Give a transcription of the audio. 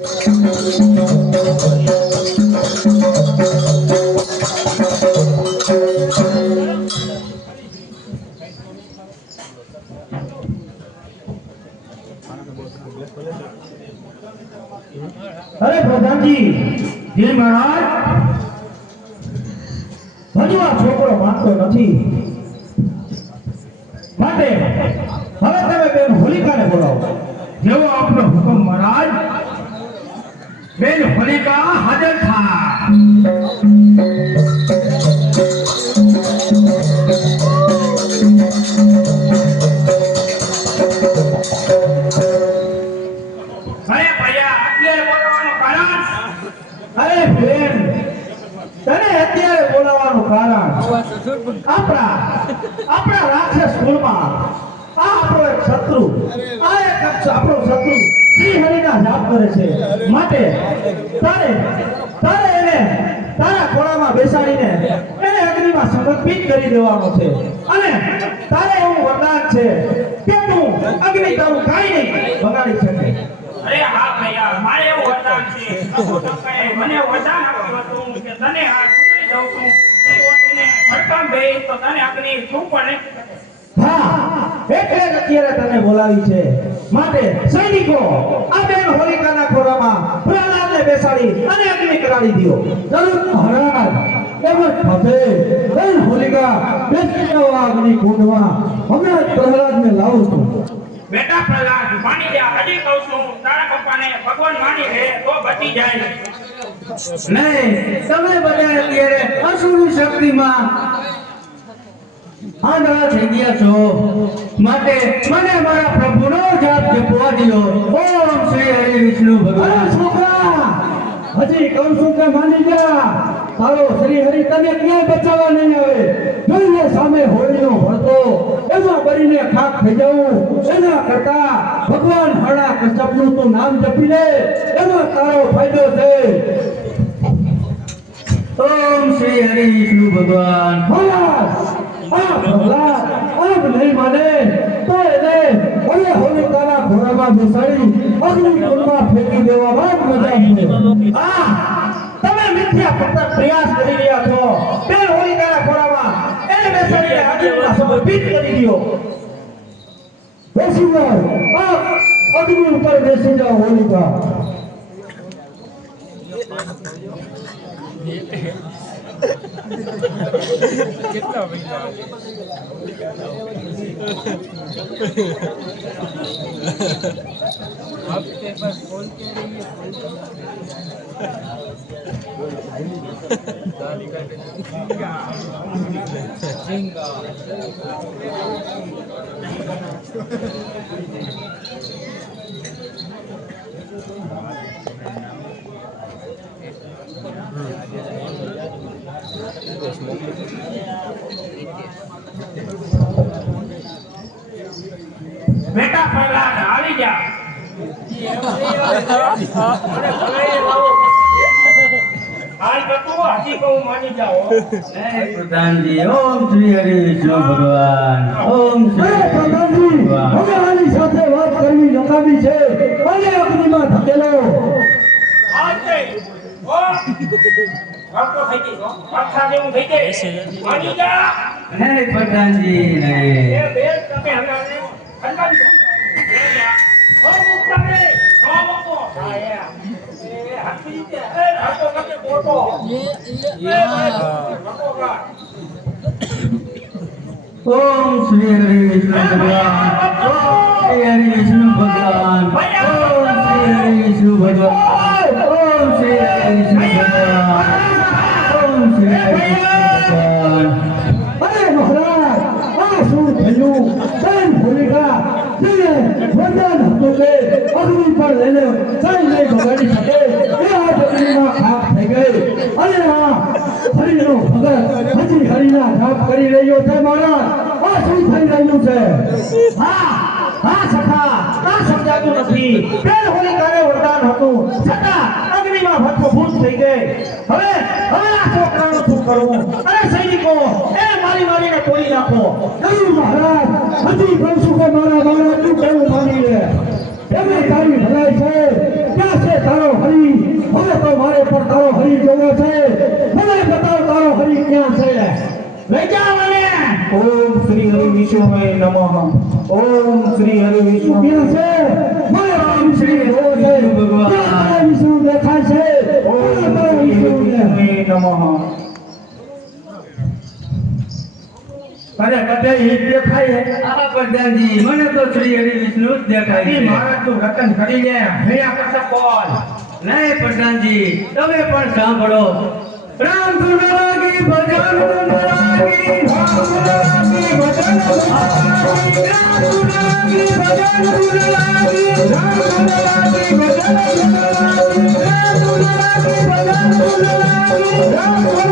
अरे प्रधानजी जी महाराज हजू आ छोकरो मानतो નથી માટે હવે તમે બેન હોલિકાને બોલાવો જેવો આપનો હુકમ મહારાજ બેન હોલિકા હાજર થાય अरे बेन तने અત્યારે બોલાવવાનું કારણ આપણા રાક્ષસ કુળમાં આ આપણો એક શત્રુ આ એક આપણો શત્રુ શ્રી હરિના જાપ કરે છે માટે તારે એને તારા ખોળામાં બેસાડીને એને અગ્નિમાં સમર્પિત કરી દેવાનો છે અને તારે એવું વરદાન છે કે તું અગ્નિ તારું કાઈ નહીં બગાડી શકે अरे हाँ भैया मारे वो वरदान से મને વરદાન આપ્યું હતું કે તને આ કુતરી દઉં છું એ ઓટીને ભટકામ બે તો તને અગ્નિ શું પડે હા એટલે અત્યારે તને બોલાવી છે માટે સૈનિકો આ બેન હોલિકાના ખોરામાં પ્રહલાદને બેસાડી અને અગ્નિ કરાવી દો જરૂર મહારાજ એમ જ થશે બેન હોલિકા બેસી જાઓ અગ્નિ કુંડમાં હમણાં પ્રહલાદને લાવું છું બેટા પ્રહલાદ માની જા હજી કહું છું તારા પપ્પાને ભગવાન માની લે તો બચી જાય નહીં તમે બધા અત્યારે અસુરી શક્તિમાં આંધળા થઈ ગયા છો માટે મને મારા પ્રભુનો જાપ જપવા દો ઓમ શ્રી હરિ વિષ્ણુ ભગવાન છોકરા હજી કહું છું કે માની જા તારો શ્રી હરિ તને ક્યાંય બચાવવા નહીં આવે જોઈએ સામે હોળીનો ભરતો એમાં બળીને ખાક થઈ જવું એના કરતા ભગવાન હણા કશ્યપનું તું નામ જપી લે એમાં તારો ફાયદો છે ઓમ શ્રી હરિ વિષ્ણુ ભગવાન બસ આ પ્રહલાદ આપ નહીં માને તો એને ઓલે હોલિકાના ઘોડામાં બેસાડી અગ્નિકુંડમાં ફેંકી દેવામાં મજા છે હા તમે મિથ્યા ફક્ત પ્રયાસ કરી રહ્યા છો બેન હોલિકાના ઘોડામાં એને બેસાડીને અગ્નિમાં સમર્પિત કરી દો બેસી જાઓ અગ્નિ ઉપર બેસી જાઓ હોલિકા કેટલા મહિના आपके पास फोन के लिए બેટા પ્રહલાદ આવી જા હાલ બતું હજી કહું માની જાઓ પ્રધાનજી ઓમ શ્રી હરિ વિષ્ણુ ભગવાન ઓમ શ્રી પ્રધાનજી હવે આની સાથે વાત કરવી નકામી છે અને અગ્નિમાં ધકેલો આજે ઓ વાતો થઈ ગઈ પથ્થા જેવું થઈ ગઈ માની જા નહીં પ્રધાનજી નહીં એ બેન તમે હંગાને હંગાવી દો ઓ મુક્તાને નો મોકો આયા એ હાથી કે એ હાથો કે બોટો ओम श्री हरि विष्णु भगवान ओम श्री हरि विष्णु भगवान ओम श्री हरि विष्णु भगवान ओम श्री हरि विष्णु भगवान ओम श्री हरि विष्णु भगवान अरे महाराज आ શું થયું બેન હોલિકા જે વરદાન હતું કે અગ્નિ પર લઈને કઈ નહીં બગાડી શકે એ આ અગ્નિમાં ખાક થઈ ગઈ અને આ હરિનો ભગત હજી હરિના જાપ કરી રહ્યો છે મહારાજ આ શું થઈ રહ્યું છે હા હા સખા આ સમજાતું નથી બેન હોલિકાને વરદાન હતું છતાં અગ્નિમાં ભસ્મભૂત થઈ ગઈ હવે આ છોકરાનું શું કરવું અરે સૈનિકો એ મારીને તોડી નાખો નહીં મહારાજ હજી કહું છું કે મારા તું કેવું માની લે એમાં તારી ભલાઈ છે ક્યાં છે તારો હરી? હવે તો મારે પર તારો હરી જોવો છે. મને બતાવ તારો હરી ક્યાં છે? લઈ જા મને. ઓમ શ્રી હરિ વિષ્ણુએ નમઃ. ઓમ શ્રી હરિ વિષ્ણુ. ક્યાં છે? મને તારો શ્રી જોવો છે. ભગવાન. ક્યાં તારો વિષ્ણુ દેખાય છે? ઓમ ક્યાં તારો શ્રી હરિ વિષ્ણુ દેખાય? વિષ્ણુએ નમઃ. અરે બધે ઈ જ દેખાય છે. આ પ્રધાનજી મને તો શ્રી હરિ વિષ્ણુ જ દેખાય ઈ છે. મારા તું રતન કરી લે. ભૈયા પાસે બોલ. નહીં પ્રધાનજી તમે પણ સાંભળો. રામ ધૂન લાગી ભજન ધૂન લાગી રામ ધૂન લાગી ભજન ધૂન લાગી રામ ધૂન લાગી ભજન ધૂન લાગી રામ ધૂન લાગી ભજન ધૂન લાગી રામ ધૂન લાગી ભજન ધૂન લાગી રામ ધૂન